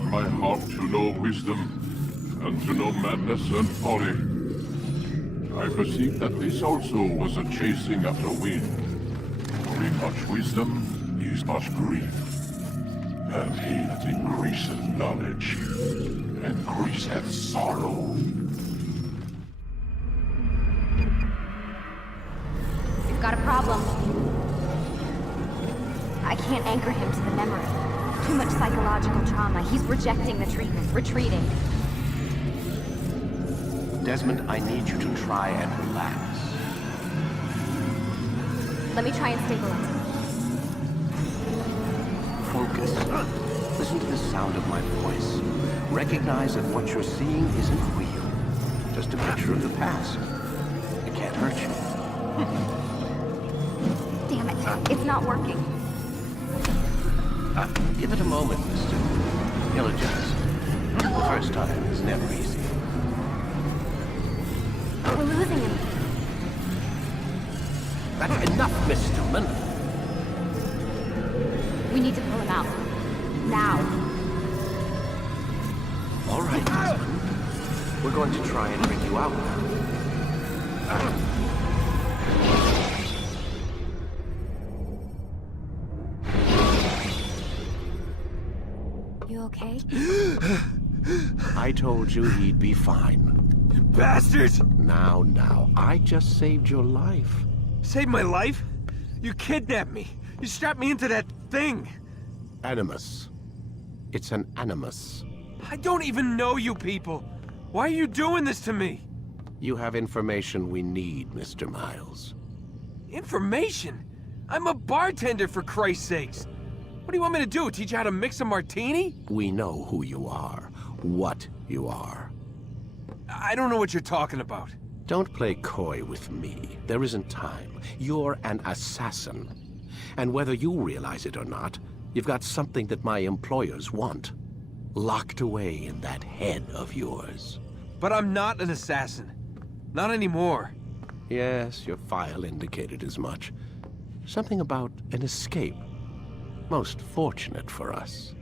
incline my heart to know wisdom, and to know madness and folly. I perceive that this also was a chasing after wind. For in much wisdom is much grief. And he that increaseth knowledge increaseth sorrow. We've got a problem. I can't anchor him to the memory. Too much psychological trauma. He's rejecting the treatment, retreating. Desmond, I need you to try and relax. Let me try and stabilize him. Focus. Listen to the sound of my voice. Recognize that what you're seeing isn't real. Just a picture of the past. It can't hurt you. Damn it. It's not working. Give it a moment, mister. He'll adjust. The first time is never easy. We're losing him. That's enough, Miss Stillman. We need to pull him out. Now. All right, Desmond. We're going to try and bring you out now. You okay? I told you he'd be fine. You bastards! Now, I just saved your life. Saved my life? You kidnapped me. You strapped me into that thing. Animus. It's an animus. I don't even know you people. Why are you doing this to me? You have information we need, Mr. Miles. Information? I'm a bartender, for Christ's sakes. What do you want me to do? Teach you how to mix a martini? We know who you are, what you are. I don't know what you're talking about. Don't play coy with me. There isn't time. You're an assassin. And whether you realize it or not, you've got something that my employers want. Locked away in that head of yours. But I'm not an assassin. Not anymore. Yes, your file indicated as much. Something about an escape. Most fortunate for us.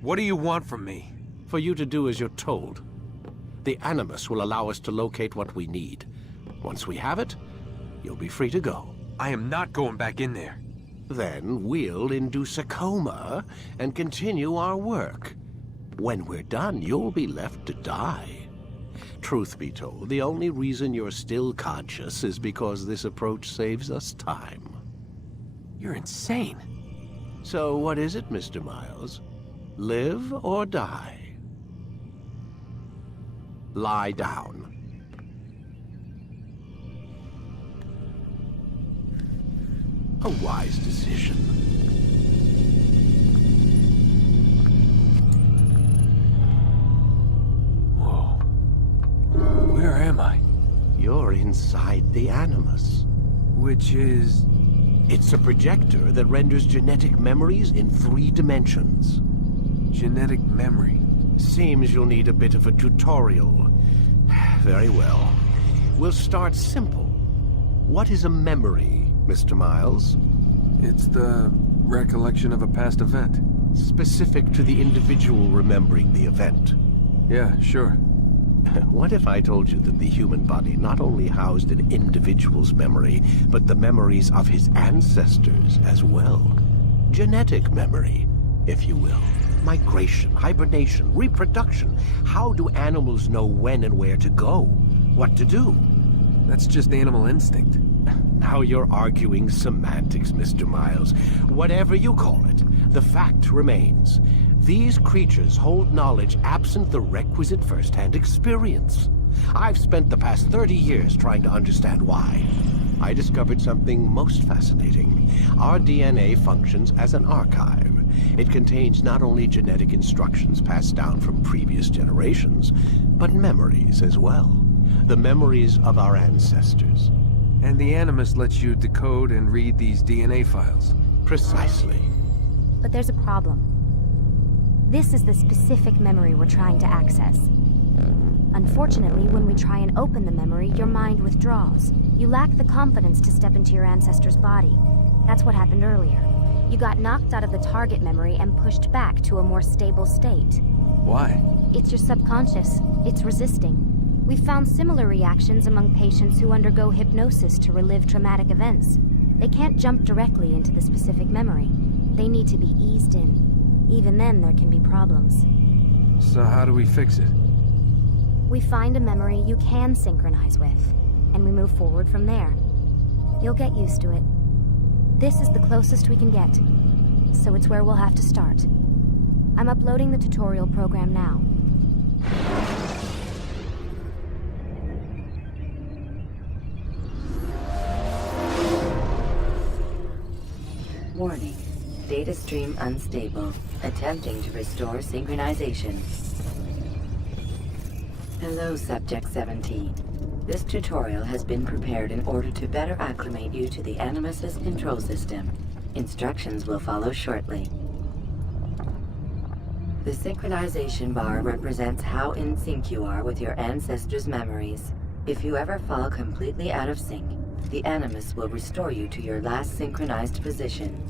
What do you want from me? For you to do as you're told. The Animus will allow us to locate what we need. Once we have it, you'll be free to go. I am not going back in there. Then we'll induce a coma and continue our work. When we're done, you'll be left to die. Truth be told, the only reason you're still conscious is because this approach saves us time. You're insane. So what is it, Mr. Miles? Live or die? Lie down. A wise decision. Whoa. Where am I? You're inside the Animus. Which is... It's a projector that renders genetic memories in 3 dimensions. genetic memory. Seems you'll need a bit of a tutorial. Very well. We'll start simple. What is a memory, Mr. Miles? It's the recollection of a past event. Specific to the individual remembering the event. Yeah, sure. What if I told you that the human body not only housed an individual's memory, but the memories of his ancestors as well? Genetic memory, if you will. Migration, hibernation, reproduction. How do animals know when and where to go? What to do? That's just animal instinct. Now you're arguing semantics, Mr. Miles. Whatever you call it, the fact remains. These creatures hold knowledge absent the requisite first-hand experience. I've spent the past 30 years trying to understand why. I discovered something most fascinating. Our DNA functions as an archive. It contains not only genetic instructions passed down from previous generations, but memories as well. The memories of our ancestors. And the Animus lets you decode and read these DNA files. Precisely. But there's a problem. This is the specific memory we're trying to access. Unfortunately, when we try and open the memory, your mind withdraws. You lack the confidence to step into your ancestor's body. That's what happened earlier. You got knocked out of the target memory and pushed back to a more stable state. Why? It's your subconscious. It's resisting. We've found similar reactions among patients who undergo hypnosis to relive traumatic events. They can't jump directly into the specific memory. They need to be eased in. Even then, there can be problems. So how do we fix it? We find a memory you can synchronize with, and we move forward from there. You'll get used to it. This is the closest we can get, so it's where we'll have to start. I'm uploading the tutorial program now. Warning. Data stream unstable. Attempting to restore synchronization. Hello, Subject 17. This tutorial has been prepared in order to better acclimate you to the Animus's control system. Instructions will follow shortly. The synchronization bar represents how in sync you are with your ancestors' memories. If you ever fall completely out of sync, the Animus will restore you to your last synchronized position.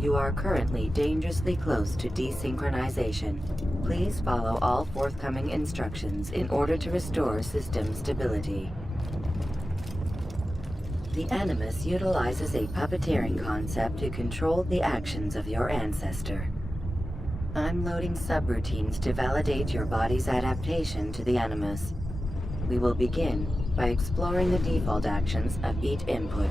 You are currently dangerously close to desynchronization. Please follow all forthcoming instructions in order to restore system stability. The Animus utilizes a puppeteering concept to control the actions of your ancestor. I'm loading subroutines to validate your body's adaptation to the Animus. We will begin by exploring the default actions of each input.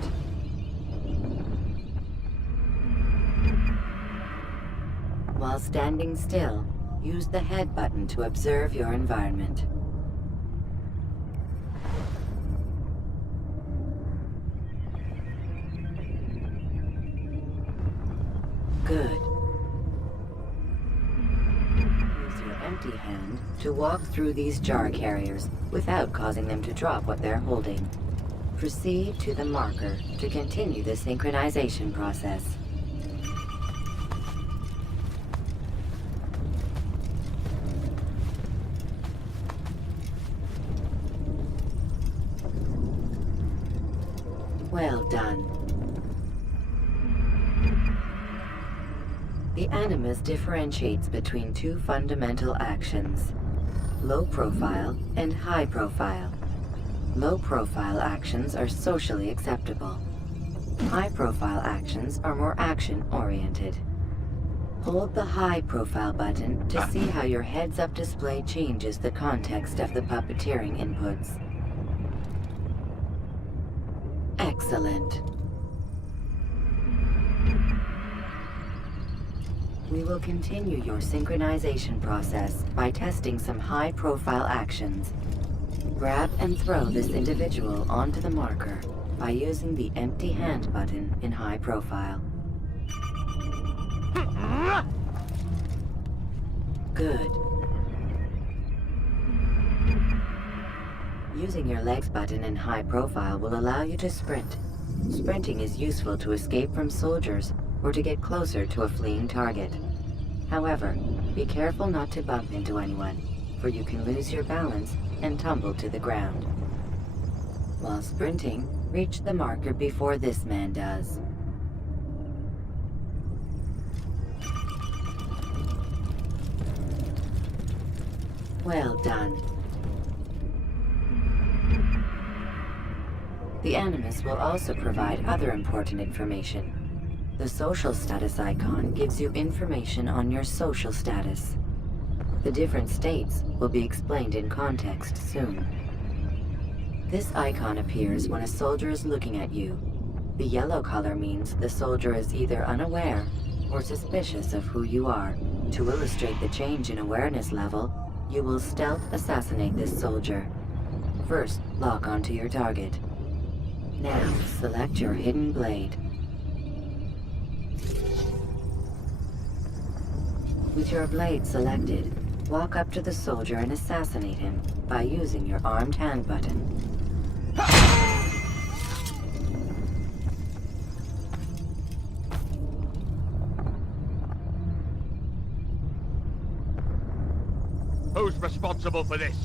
While standing still, use the head button to observe your environment. Good. Use your empty hand to walk through these jar carriers without causing them to drop what they're holding. Proceed to the marker to continue the synchronization process. Well done. The Animus differentiates between two fundamental actions: low profile and high profile. Low profile actions are socially acceptable. High profile actions are more action-oriented. Hold the high profile button to see how your heads-up display changes the context of the puppeteering inputs. Excellent. We will continue your synchronization process by testing some high-profile actions. Grab and throw this individual onto the marker by using the empty hand button in high profile. Good. Using your legs button in high profile will allow you to sprint. Sprinting is useful to escape from soldiers or to get closer to a fleeing target. However, be careful not to bump into anyone, for you can lose your balance and tumble to the ground. While sprinting, reach the marker before this man does. Well done. The Animus will also provide other important information. The social status icon gives you information on your social status. The different states will be explained in context soon. This icon appears when a soldier is looking at you. The yellow color means the soldier is either unaware or suspicious of who you are. To illustrate the change in awareness level, you will stealth assassinate this soldier. First, lock onto your target. Now, select your hidden blade. With your blade selected, walk up to the soldier and assassinate him by using your armed hand button. Who's responsible for this?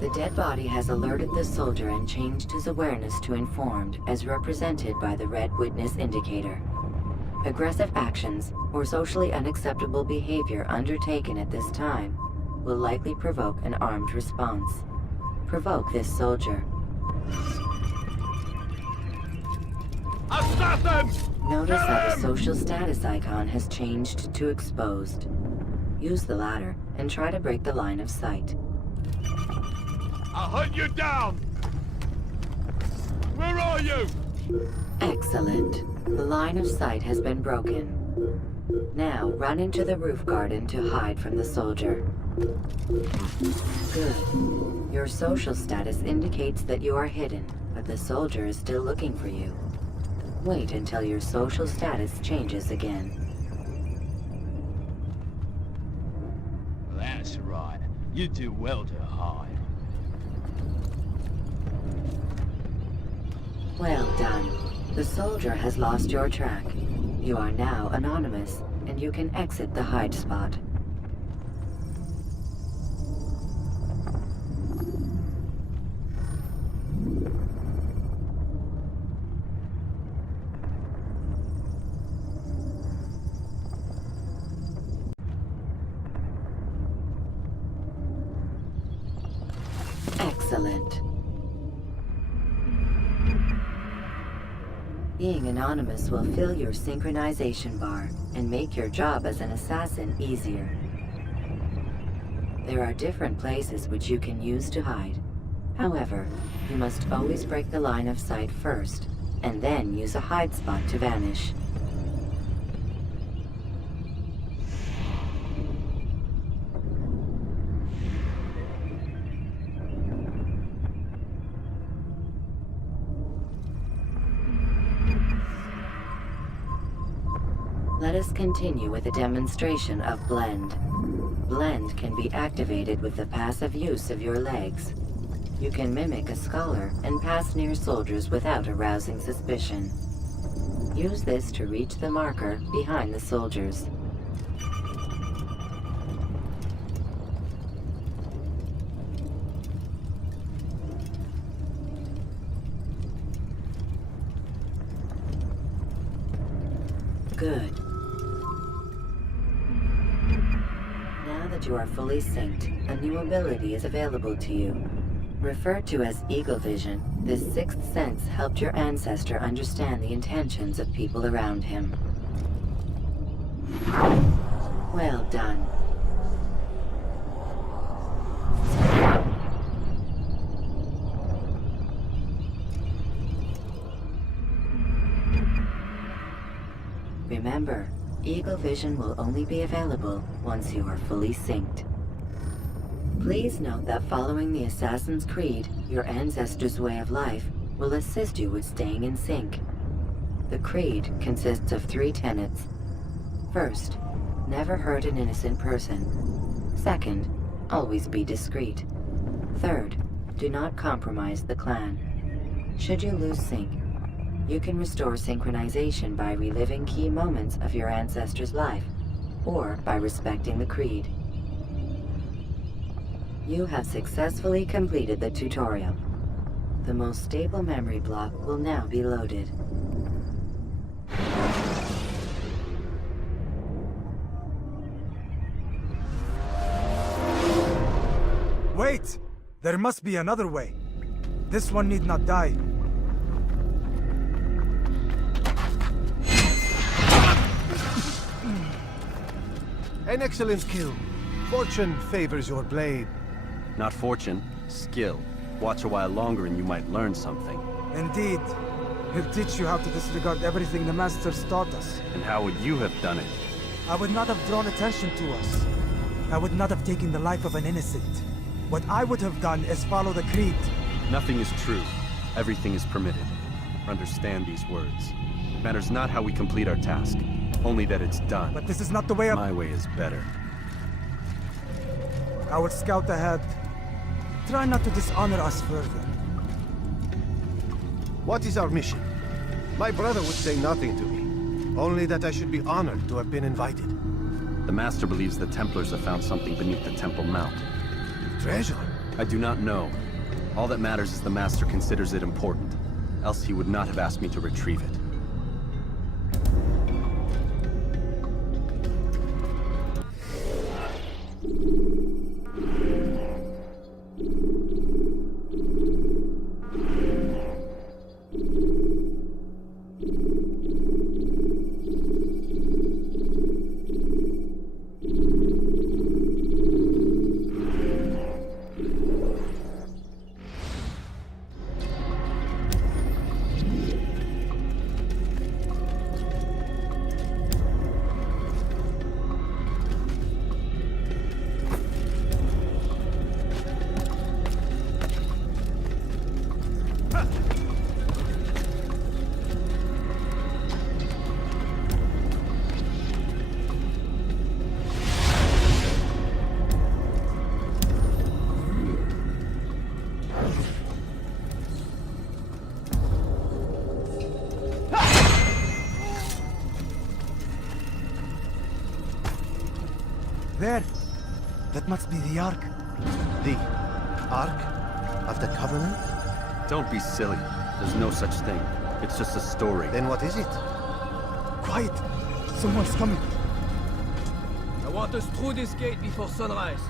The dead body has alerted the soldier and changed his awareness to informed, as represented by the red witness indicator. Aggressive actions or socially unacceptable behavior undertaken at this time will likely provoke an armed response. Provoke this soldier. Assassin! Notice how the social status icon has changed to exposed. Use the ladder and try to break the line of sight. I'll hunt you down! Where are you? Excellent. The line of sight has been broken. Now run into the roof garden to hide from the soldier. Good. Your social status indicates that you are hidden, but the soldier is still looking for you. Wait until your social status changes again. That's right. You do well to hide. Well done. The soldier has lost your track. You are now anonymous, and you can exit the hide spot. Excellent. Being anonymous will fill your synchronization bar and make your job as an assassin easier. There are different places which you can use to hide. However, you must always break the line of sight first, and then use a hide spot to vanish. Let us continue with a demonstration of Blend. Blend can be activated with the passive use of your legs. You can mimic a scholar and pass near soldiers without arousing suspicion. Use this to reach the marker behind the soldiers. Good. Now that you are fully synced, a new ability is available to you. Referred to as Eagle Vision, this sixth sense helped your ancestor understand the intentions of people around him. Well done. Remember, Eagle Vision will only be available once you are fully synced. Please note that following the Assassin's Creed, your ancestors' way of life will assist you with staying in sync. The Creed consists of 3 tenets. First, never hurt an innocent person. Second, always be discreet. Third, do not compromise the clan. Should you lose sync, you can restore synchronization by reliving key moments of your ancestor's life, or by respecting the Creed. You have successfully completed the tutorial. The most stable memory block will now be loaded. Wait! There must be another way. This one need not die. An excellent kill. Fortune favors your blade. Not fortune, skill. Watch a while longer and you might learn something. Indeed. He'll teach you how to disregard everything the Masters taught us. And how would you have done it? I would not have drawn attention to us. I would not have taken the life of an innocent. What I would have done is follow the Creed. Nothing is true. Everything is permitted. Understand these words. It matters not how we complete our task, only that it's done. But this is not the way of... My way is better. I would scout ahead. Try not to dishonor us further. What is our mission? My brother would say nothing to me. Only that I should be honored to have been invited. The Master believes the Templars have found something beneath the Temple Mount. Treasure? I do not know. All that matters is the Master considers it important. Else he would not have asked me to retrieve it. There! That must be the Ark. The Ark of the Covenant? Don't be silly. There's no such thing. It's just a story. Then what is it? Quiet! Someone's coming. I want us through this gate before sunrise.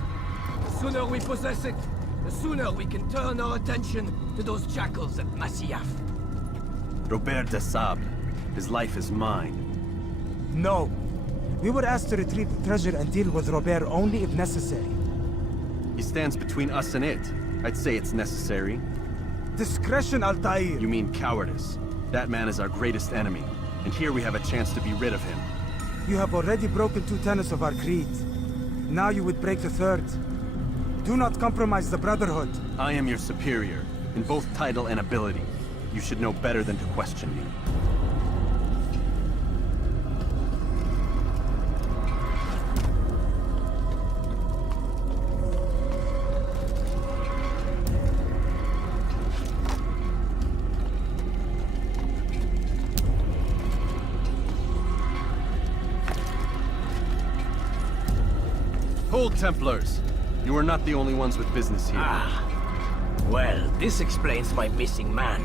The sooner we possess it, the sooner we can turn our attention to those jackals at Masyaf. Robert de Sable. His life is mine. No. We were asked to retrieve the treasure and deal with Robert only if necessary. He stands between us and it. I'd say it's necessary. Discretion, Altair! You mean cowardice. That man is our greatest enemy, and here we have a chance to be rid of him. You have already broken 2 tenets of our creed. Now you would break the 3rd. Do not compromise the Brotherhood. I am your superior, in both title and ability. You should know better than to question me. Hold, Templars! You are not the only ones with business here. Well, this explains my missing man.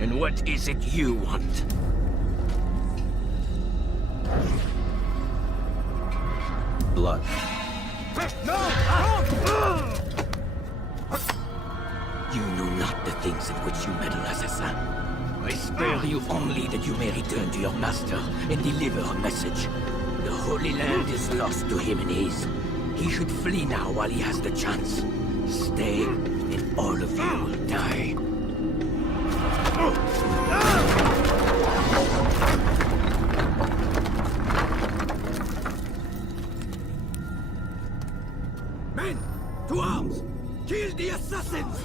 And what is it you want? Blood. You know not the things in which you meddle, assassin. I spare you only that you may return to your master and deliver a message. The Holy Land is lost to him and his. He should flee now while he has the chance. Stay, and all of you will die. Men, to arms! Kill the assassins!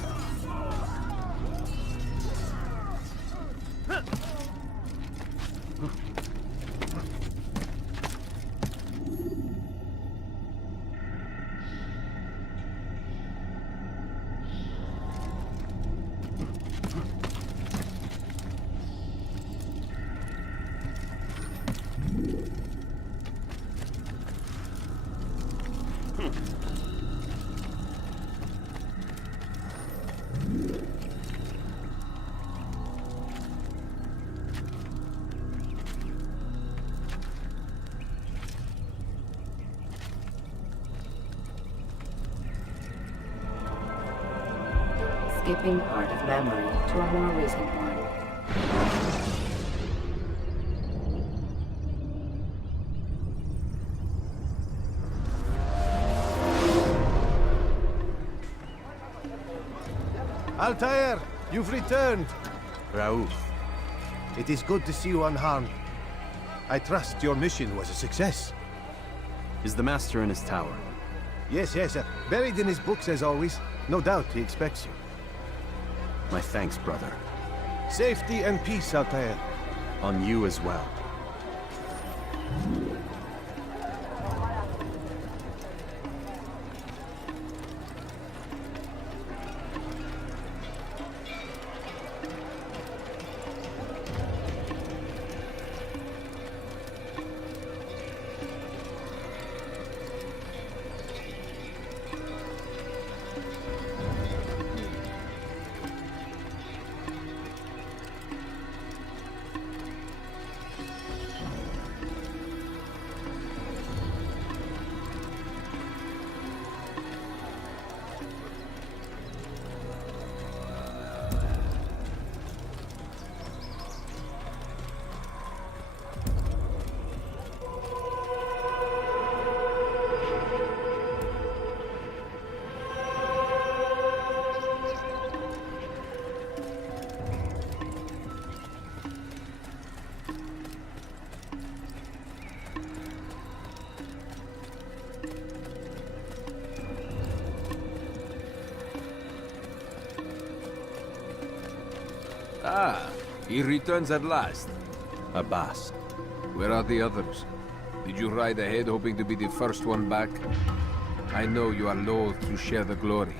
Skipping part of memory to a more recent one. Altair, you've returned. Raouf. It is good to see you unharmed. I trust your mission was a success. Is the Master in his tower? Yes, buried in his books as always. No doubt he expects you. My thanks, brother. Safety and peace, Altair. On you as well. Ah, he returns at last. Abbas. Where are the others? Did you ride ahead hoping to be the first one back? I know you are loath to share the glory.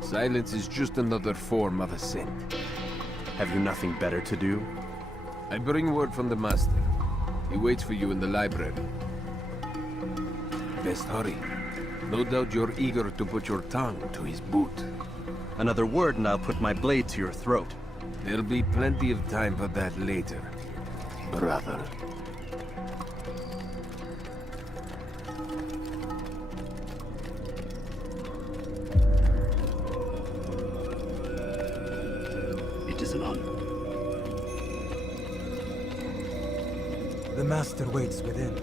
Silence is just another form of assent. Have you nothing better to do? I bring word from the Master. He waits for you in the library. Best hurry. No doubt you're eager to put your tongue to his boot. Another word and I'll put my blade to your throat. There'll be plenty of time for that later, brother. It is none. The Master waits within.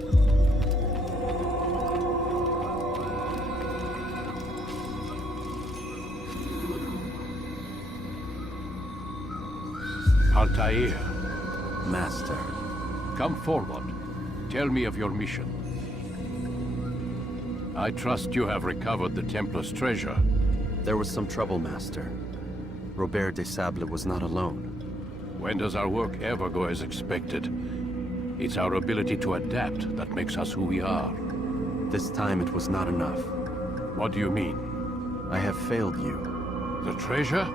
Altair, Master. come forward. Tell me of your mission. I trust you have recovered the Templar's treasure. There was some trouble, Master. Robert de Sable was not alone. When does our work ever go as expected? It's our ability to adapt that makes us who we are. This time it was not enough. What do you mean? I have failed you. The treasure?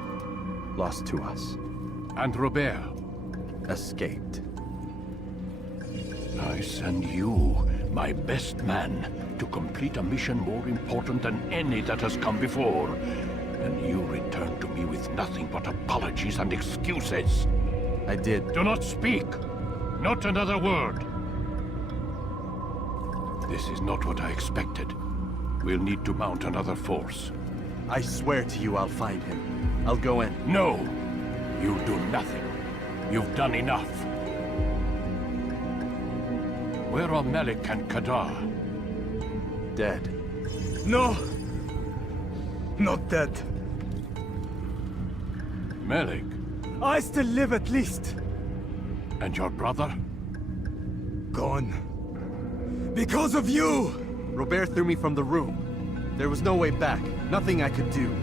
Lost to us. And Robert? Escaped. I send you, my best man, to complete a mission more important than any that has come before. And you return to me with nothing but apologies and excuses. I did. Do not speak! Not another word! This is not what I expected. We'll need to mount another force. I swear to you I'll find him. I'll go in. No! You'll do nothing. You've done enough. Where are Malik and Kadar? Dead. No! Not dead. Malik? I still live at least. And your brother? Gone. Because of you! Robert threw me from the room. There was no way back. Nothing I could do.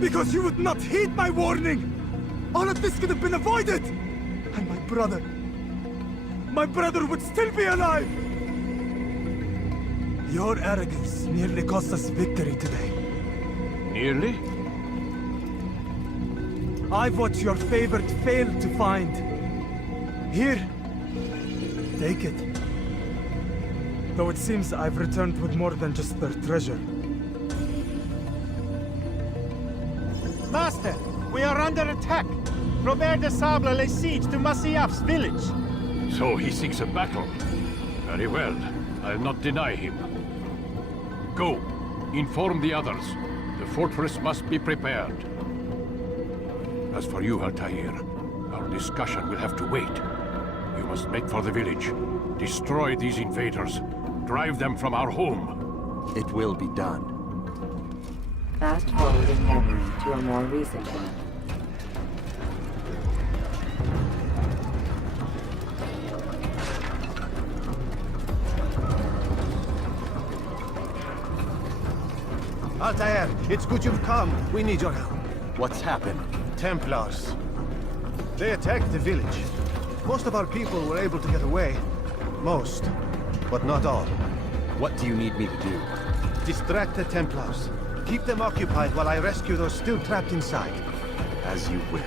Because you would not heed my warning! All of this could have been avoided! And my brother would still be alive! Your arrogance nearly cost us victory today. Nearly? I've watched your favorite fail to find. Here, take it. Though it seems I've returned with more than just their treasure. Master, we are under attack. Robert de Sable lays siege to Masyaf's village. So he seeks a battle. Very well. I'll not deny him. Go. Inform the others. The fortress must be prepared. As for you, Altair, our discussion will have to wait. You must make for the village. Destroy these invaders. Drive them from our home. It will be done. Fast forwarding memory to a more recent one. Altair, it's good you've come. We need your help. What's happened? Templars. They attacked the village. Most of our people were able to get away. Most, but not all. What do you need me to do? Distract the Templars. Keep them occupied while I rescue those still trapped inside. As you wish.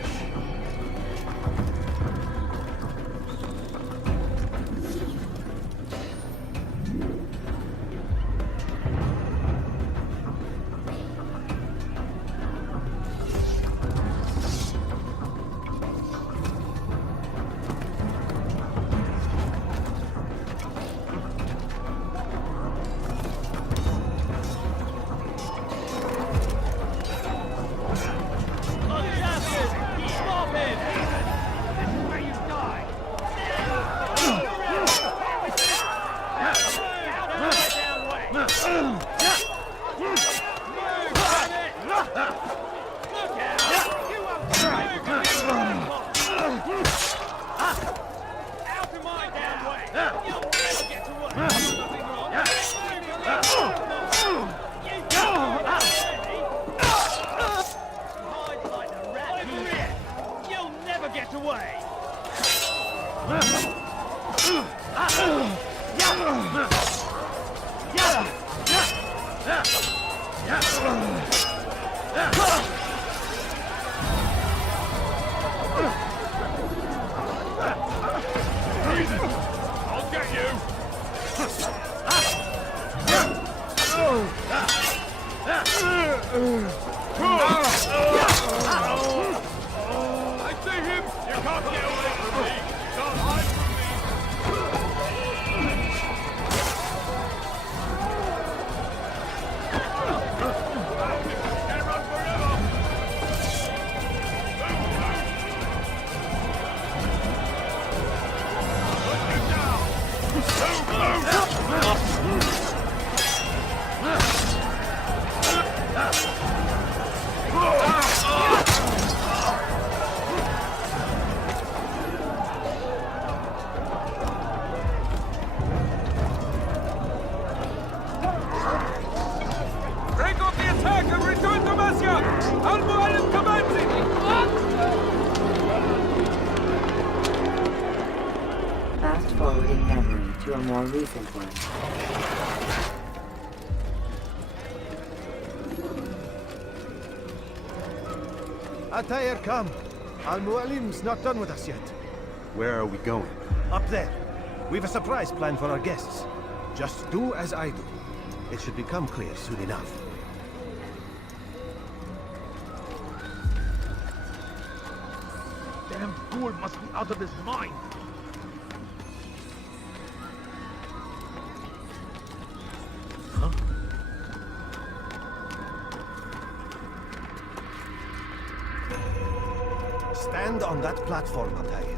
I'll get you! I see him! You can't get away from me! You can't hide from me! Can't run forever! Put you down! Break off the attack and return to Masya! Al-Mu'alim commencing! Fast forwarding memory to a more recent one. Atair, come. Al-Mu'alim's not done with us yet. Where are we going? Up there. We've a surprise plan for our guests. Just do as I do. It should become clear soon enough. Damn fool must be out of his mind! Stand on that platform, Atair.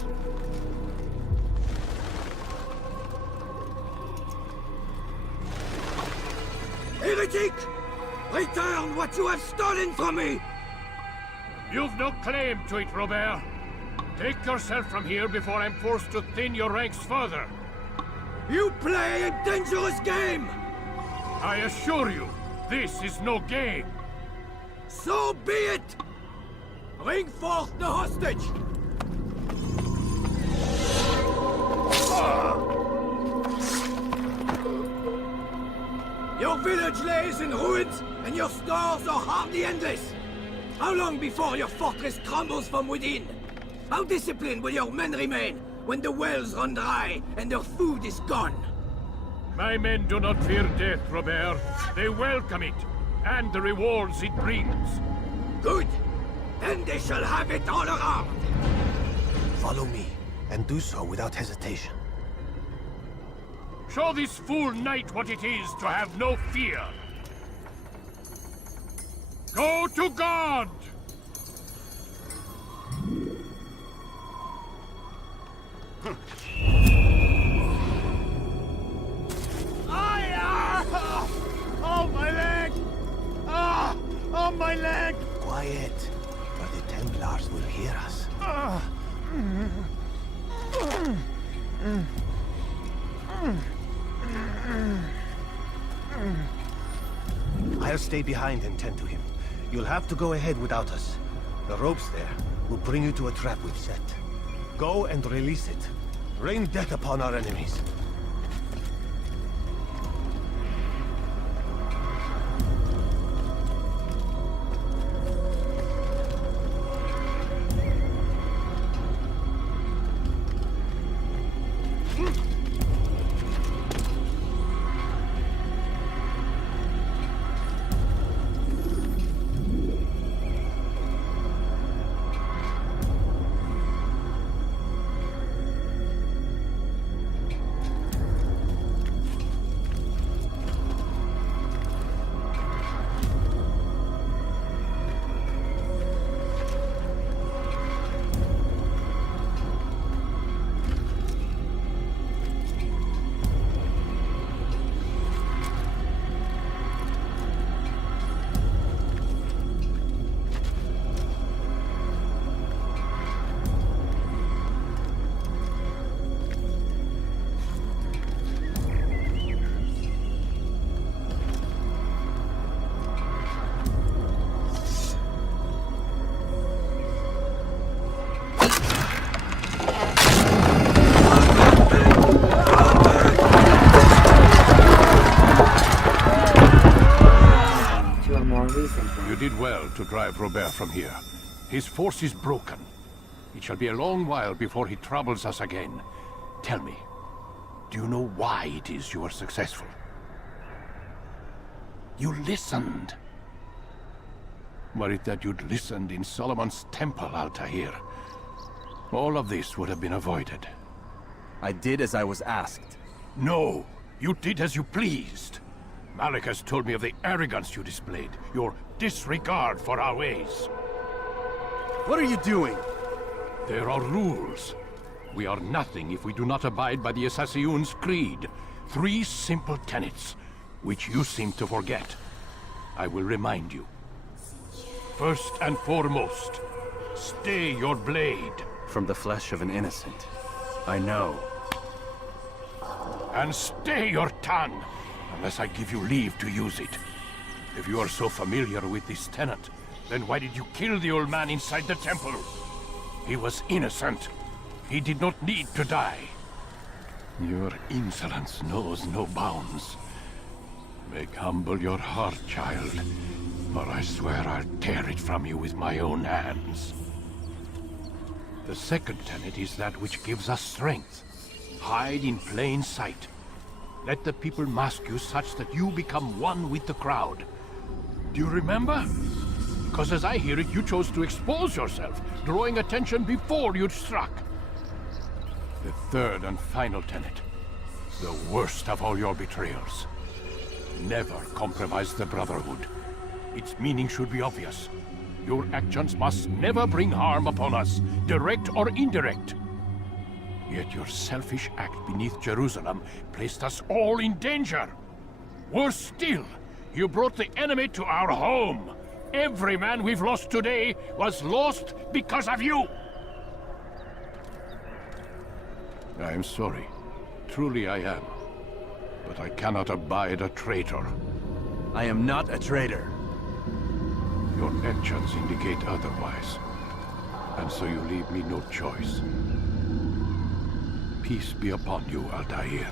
Heretic! Return what you have stolen from me! You've no claim to it, Robert. Take yourself from here before I'm forced to thin your ranks further. You play a dangerous game! I assure you, this is no game. So be it! Bring forth the hostage! Your village lays in ruins, and your stores are hardly endless. How long before your fortress crumbles from within? How disciplined will your men remain when the wells run dry and their food is gone? My men do not fear death, Robert. They welcome it, and the rewards it brings. Good. Then they shall have it all around. Follow me, and do so without hesitation. Show this fool knight what it is to have no fear. Go to God! Oh, my leg! Ah! Oh, my leg! Quiet, or the Templars will hear us. I'll stay behind and tend to him. You'll have to go ahead without us. The ropes there will bring you to a trap we've set. Go and release it. Rain death upon our enemies. difficult to drive Robert from here. His force is broken. It shall be a long while before he troubles us again. Tell me, do you know why it is you are successful? You listened. Were it that you'd listened in Solomon's temple, Altair, all of this would have been avoided. I did as I was asked. No, you did as you pleased. Malik has told me of the arrogance you displayed, your disregard for our ways. What are you doing? There are rules. We are nothing if we do not abide by the Assassin's creed. 3 simple tenets, which you seem to forget. I will remind you. First and foremost, stay your blade. From the flesh of an innocent. I know. And stay your tongue, unless I give you leave to use it. If you are so familiar with this tenet, then why did you kill the old man inside the temple? He was innocent. He did not need to die. Your insolence knows no bounds. Make humble your heart, child, or I swear I'll tear it from you with my own hands. The second tenet is that which gives us strength. Hide in plain sight. Let the people mask you such that you become one with the crowd. Do you remember? Because as I hear it, you chose to expose yourself, drawing attention before you'd struck. The third and final tenet, the worst of all your betrayals. Never compromise the Brotherhood. Its meaning should be obvious. Your actions must never bring harm upon us, direct or indirect. Yet your selfish act beneath Jerusalem placed us all in danger. Worse still, you brought the enemy to our home. Every man we've lost today was lost because of you. I am sorry. Truly I am. But I cannot abide a traitor. I am not a traitor. Your actions indicate otherwise. And so you leave me no choice. Peace be upon you, Altair.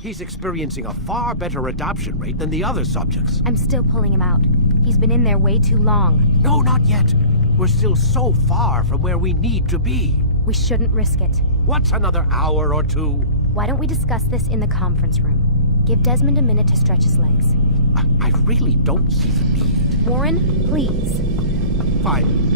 He's experiencing a far better adoption rate than the other subjects. I'm still pulling him out. He's been in there way too long. No, not yet. We're still so far from where we need to be. We shouldn't risk it. What's another hour or two? Why don't we discuss this in the conference room? Give Desmond a minute to stretch his legs. I really don't see the need. Warren, please. Fine.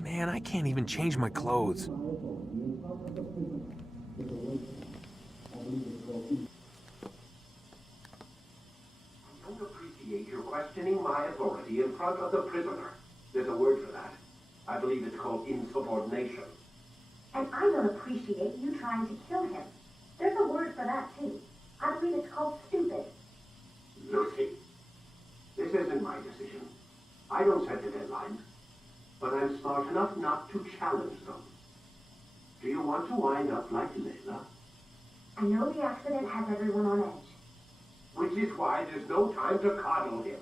Man, I can't even change my clothes. I don't appreciate your questioning my authority in front of the prisoner. There's a word for that. I believe it's called insubordination. And I don't appreciate you trying to kill him. There's a word for that, too. I believe it's called stupid. Lucy, this isn't my decision. I don't set the deadlines. But I'm smart enough not to challenge them. Do you want to wind up like Layla? I know the accident has everyone on edge. Which is why there's no time to coddle him.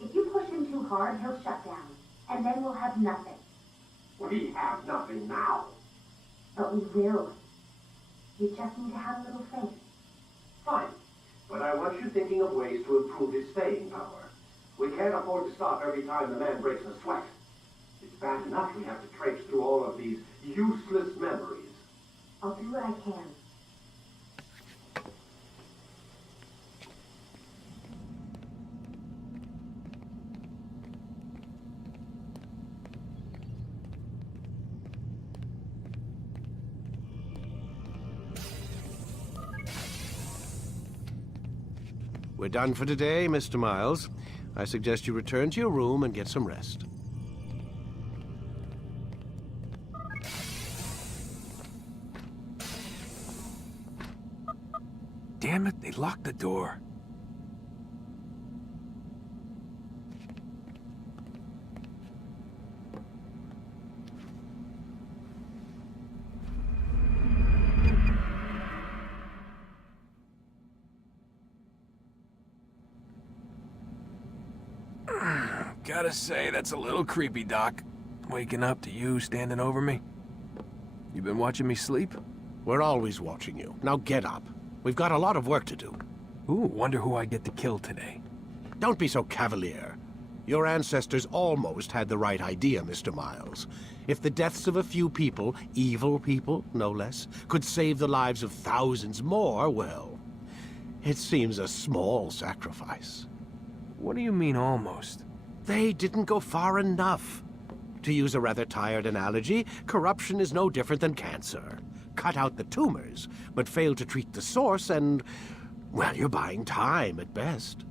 If you push him too hard, he'll shut down. And then we'll have nothing. We have nothing now. But we will. You just need to have a little faith. Fine. But I want you thinking of ways to improve his staying power. We can't afford to stop every time the man breaks a sweat. It's bad enough we have to traipse through all of these useless memories. I'll do what I can. We're done for today, Mr. Miles. I suggest you return to your room and get some rest. He locked the door. Gotta say, that's a little creepy, Doc. Waking up to you standing over me. You been watching me sleep? We're always watching you. Now get up. We've got a lot of work to do. Ooh, wonder who I get to kill today. Don't be so cavalier. Your ancestors almost had the right idea, Mr. Miles. If the deaths of a few people, evil people, no less, could save the lives of thousands more, well, it seems a small sacrifice. What do you mean, almost? They didn't go far enough. To use a rather tired analogy, corruption is no different than cancer. Cut out the tumors, but fail to treat the source and, well, you're buying time at best.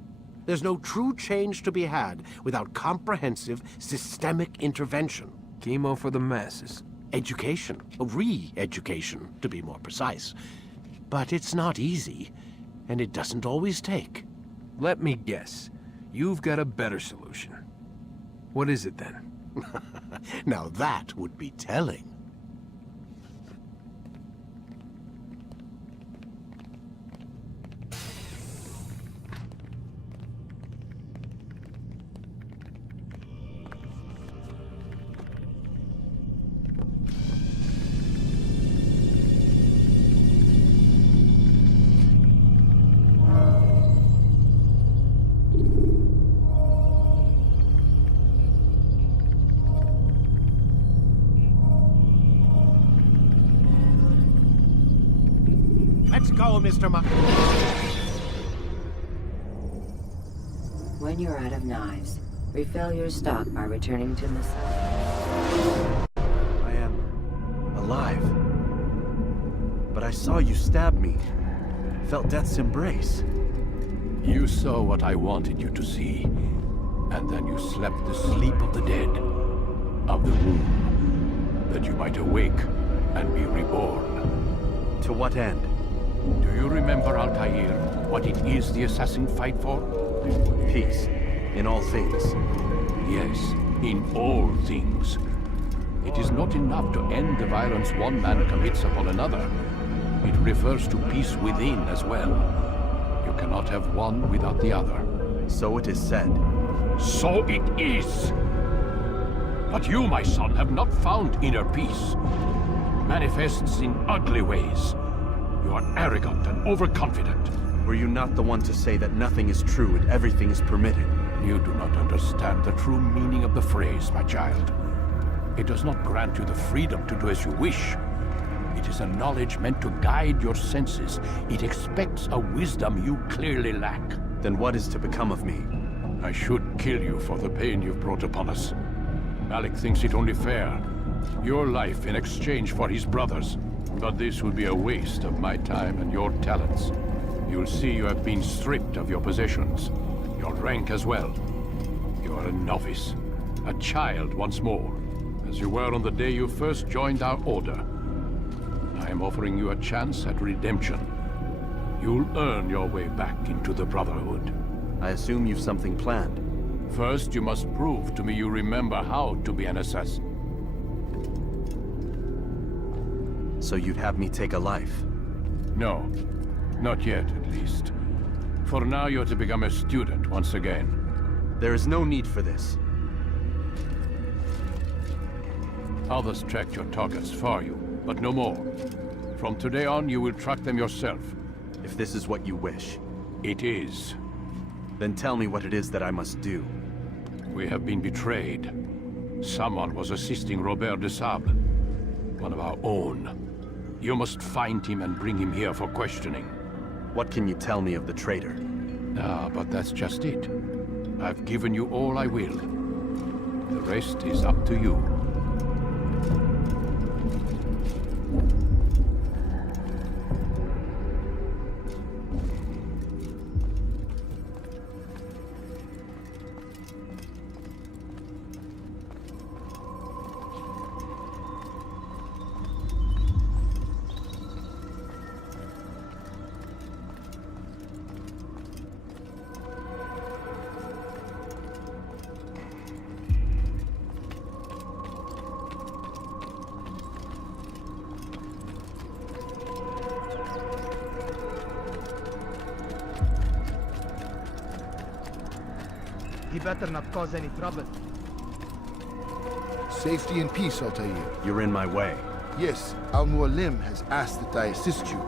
There's no true change to be had without comprehensive, systemic intervention. Chemo for the masses. Education, re-education, to be more precise. But it's not easy, and it doesn't always take. Let me guess. You've got a better solution. What is it then? Now that would be telling. Let's go, Mr. When you're out of knives, refill your stock by returning to the site. I am alive. But I saw you stab me. Felt death's embrace. You saw what I wanted you to see. And then you slept the sleep of the dead. Of the womb. That you might awake and be reborn. To what end? Do you remember, Altair, what it is the assassin fight for? Peace. In all things. Yes, in all things. It is not enough to end the violence one man commits upon another. It refers to peace within as well. You cannot have one without the other. So it is said. So it is! But you, my son, have not found inner peace. It manifests in ugly ways. You are arrogant and overconfident. Were you not the one to say that nothing is true and everything is permitted? You do not understand the true meaning of the phrase, my child. It does not grant you the freedom to do as you wish. It is a knowledge meant to guide your senses. It expects a wisdom you clearly lack. Then what is to become of me? I should kill you for the pain you've brought upon us. Malik thinks it only fair. Your life in exchange for his brother's. But this would be a waste of my time and your talents. You'll see you have been stripped of your possessions. Your rank as well. You are a novice. A child once more. As you were on the day you first joined our order. I am offering you a chance at redemption. You'll earn your way back into the Brotherhood. I assume you've something planned. First, you must prove to me you remember how to be an assassin. So you'd have me take a life? No. Not yet, at least. For now, you're to become a student once again. There is no need for this. Others tracked your targets for you, but no more. From today on, you will track them yourself. If this is what you wish. It is. Then tell me what it is that I must do. We have been betrayed. Someone was assisting Robert de Sable. One of our own. You must find him and bring him here for questioning. What can you tell me of the traitor? But that's just it. I've given you all I will. The rest is up to you. He better not cause any trouble. Safety and peace, Altair. You're in my way. Yes, Al-Mualim has asked that I assist you.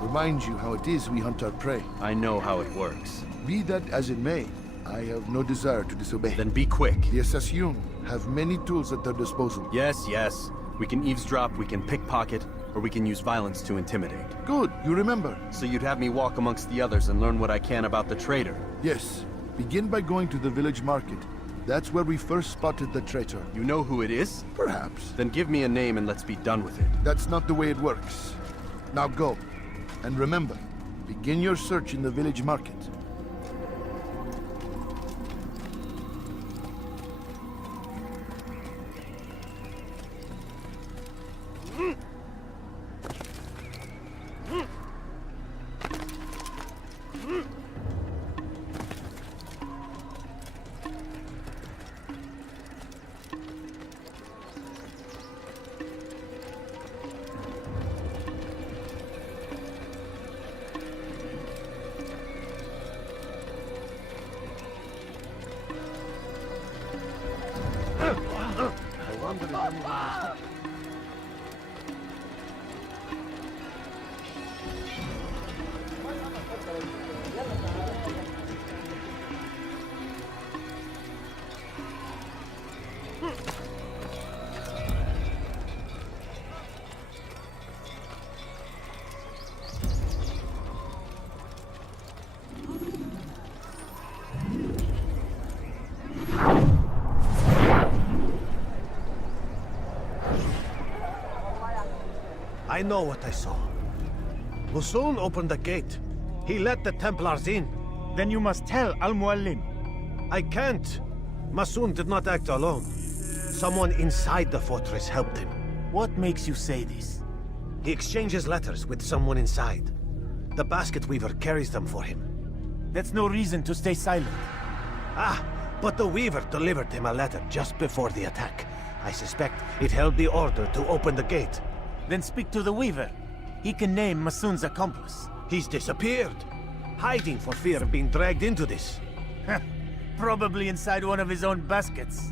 Remind you how it is we hunt our prey. I know how it works. Be that as it may, I have no desire to disobey. Then be quick. The Assassin have many tools at their disposal. Yes, yes. We can eavesdrop, we can pickpocket, or we can use violence to intimidate. Good, you remember. So you'd have me walk amongst the others and learn what I can about the traitor? Yes. Begin by going to the village market. That's where we first spotted the traitor. You know who it is? Perhaps. Then give me a name and let's be done with it. That's not the way it works. Now go. And remember, begin your search in the village market. I know what I saw. Musun opened the gate. He let the Templars in. Then you must tell Al-Mualim. I can't. Masun did not act alone. Someone inside the fortress helped him. What makes you say this? He exchanges letters with someone inside. The basket weaver carries them for him. That's no reason to stay silent. Ah, but the weaver delivered him a letter just before the attack. I suspect it held the order to open the gate. Then speak to the weaver. He can name Masun's accomplice. He's disappeared, hiding for fear of being dragged into this. Probably inside one of his own baskets.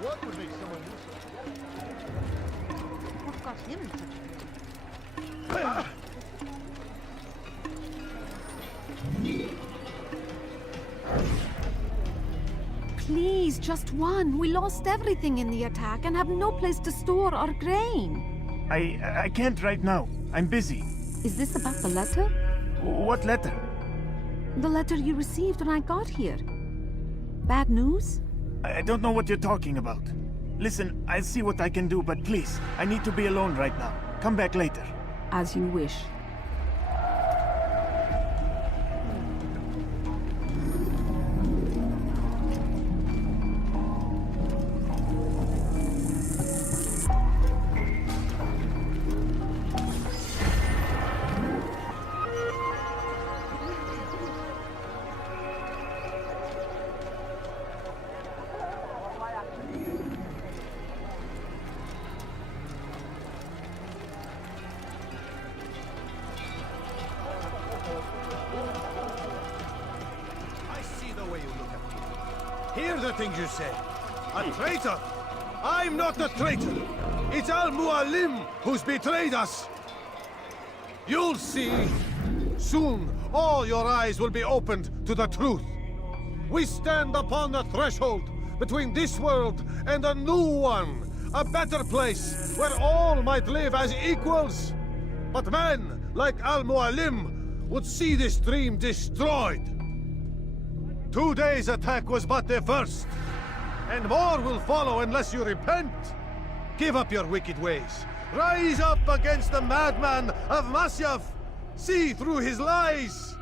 What would make someone do What got him in such Please, just one. We lost everything in the attack and have no place to store our grain. I can't right now. I'm busy. Is this about the letter? What letter? The letter you received when I got here. Bad news? I don't know what you're talking about. Listen, I'll see what I can do, but please, I need to be alone right now. Come back later. As you wish. Hear the things you say. A traitor! I'm not a traitor! It's Al-Mualim who's betrayed us! You'll see! Soon, all your eyes will be opened to the truth. We stand upon the threshold between this world and a new one. A better place where all might live as equals. But men like Al-Mualim would see this dream destroyed. Today's attack was but the first, and more will follow unless you repent. Give up your wicked ways. Rise up against the madman of Masyaf! See through his lies!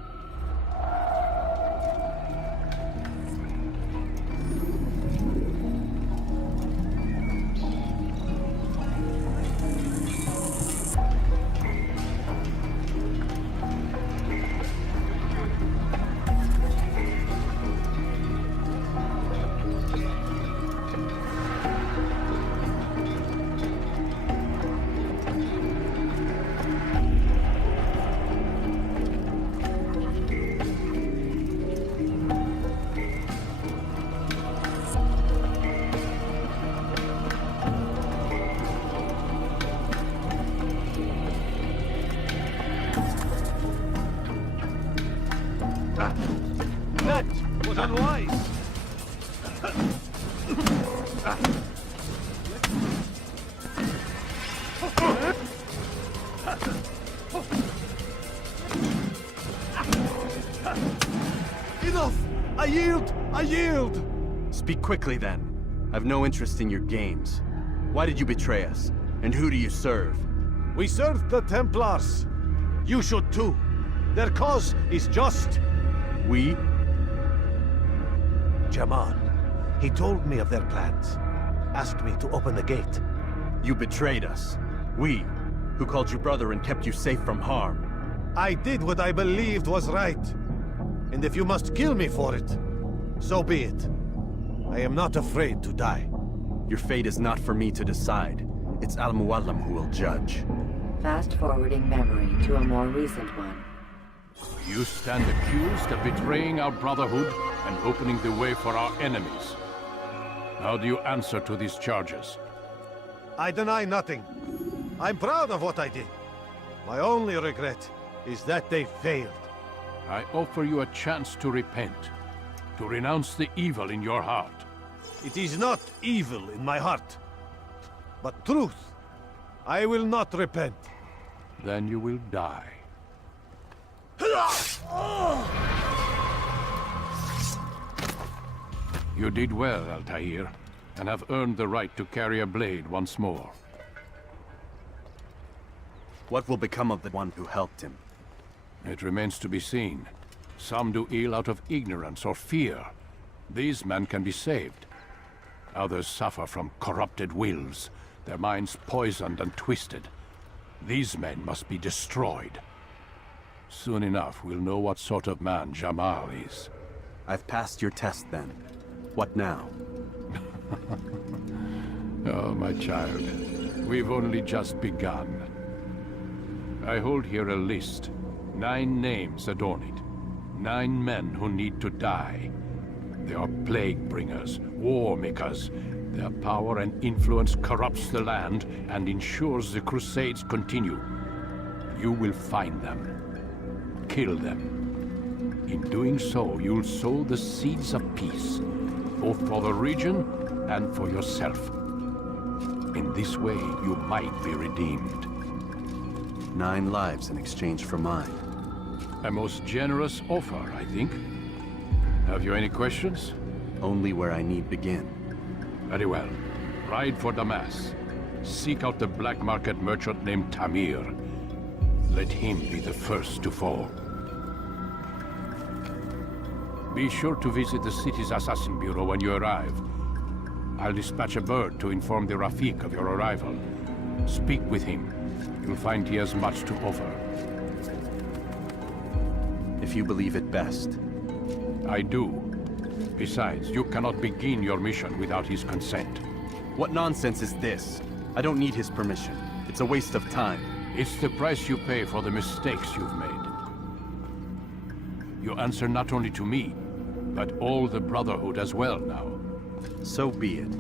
That was unwise. Enough! I yield! I yield! Speak quickly, then. I've no interest in your games. Why did you betray us? And who do you serve? We serve the Templars. You should too. Their cause is just. We? Jamal. He told me of their plans. Asked me to open the gate. You betrayed us. We, who called you brother and kept you safe from harm. I did what I believed was right. And if you must kill me for it, so be it. I am not afraid to die. Your fate is not for me to decide. It's Al-Muallim who will judge. Fast-forwarding memory to a more recent one. You stand accused of betraying our Brotherhood and opening the way for our enemies. How do you answer to these charges? I deny nothing. I'm proud of what I did. My only regret is that they failed. I offer you a chance to repent, to renounce the evil in your heart. It is not evil in my heart, but truth. I will not repent. Then you will die. You did well, Altair, and have earned the right to carry a blade once more. What will become of the one who helped him? It remains to be seen. Some do ill out of ignorance or fear. These men can be saved. Others suffer from corrupted wills, their minds poisoned and twisted. These men must be destroyed. Soon enough, we'll know what sort of man Jamal is. I've passed your test then. What now? Oh, my child. We've only just begun. I hold here a list. 9 names adorn it. 9 men who need to die. They are plague bringers, war makers. Their power and influence corrupts the land and ensures the Crusades continue. You will find them. Kill them. In doing so, you'll sow the seeds of peace, both for the region and for yourself. In this way, you might be redeemed. 9 lives in exchange for mine. A most generous offer, I think. Have you any questions? Only where I need begin. Very well. Ride for Damas. Seek out the black market merchant named Tamir. Let him be the first to fall. Be sure to visit the city's assassin bureau when you arrive. I'll dispatch a bird to inform the Rafik of your arrival. Speak with him. You'll find he has much to offer. If you believe it best. I do. Besides, you cannot begin your mission without his consent. What nonsense is this? I don't need his permission. It's a waste of time. It's the price you pay for the mistakes you've made. You answer not only to me, but all the Brotherhood as well now. So be it.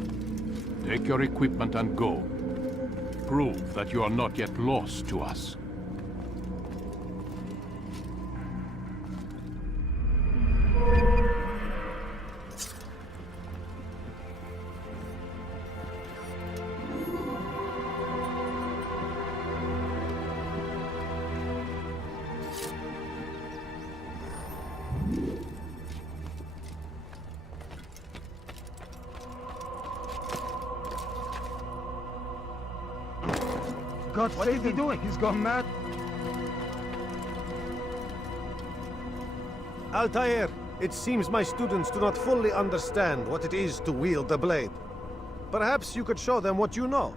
Take your equipment and go. Prove that you are not yet lost to us. God What save is he him. doing? He's gone mad. Altair, it seems my students do not fully understand what it is to wield the blade. Perhaps you could show them what you know.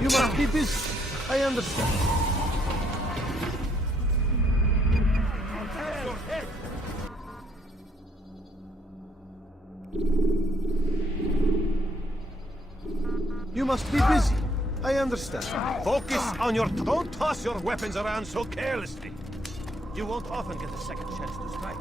You must be busy. I understand. You must be busy. I understand. Focus on your... Don't toss your weapons around so carelessly. You won't often get a second chance to strike.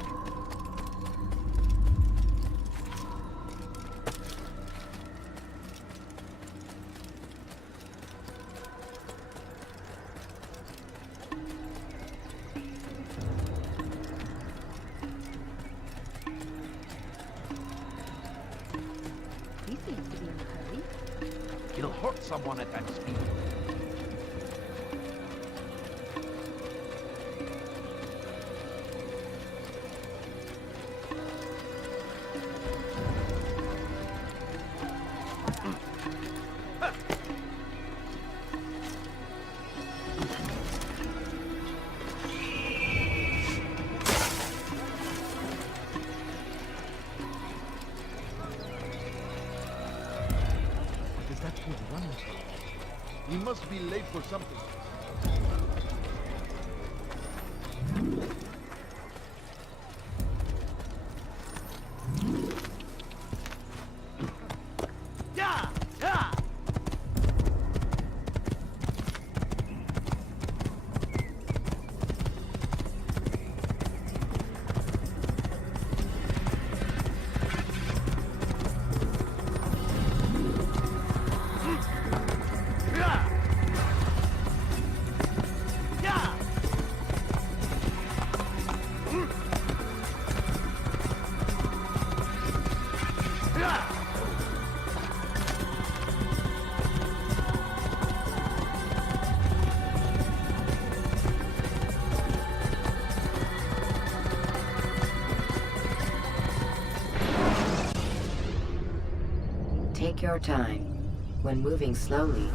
He seems to be in a hurry. He'll hurt someone at that speed. What is that kid running from? He must be late for something. Take your time. When moving slowly,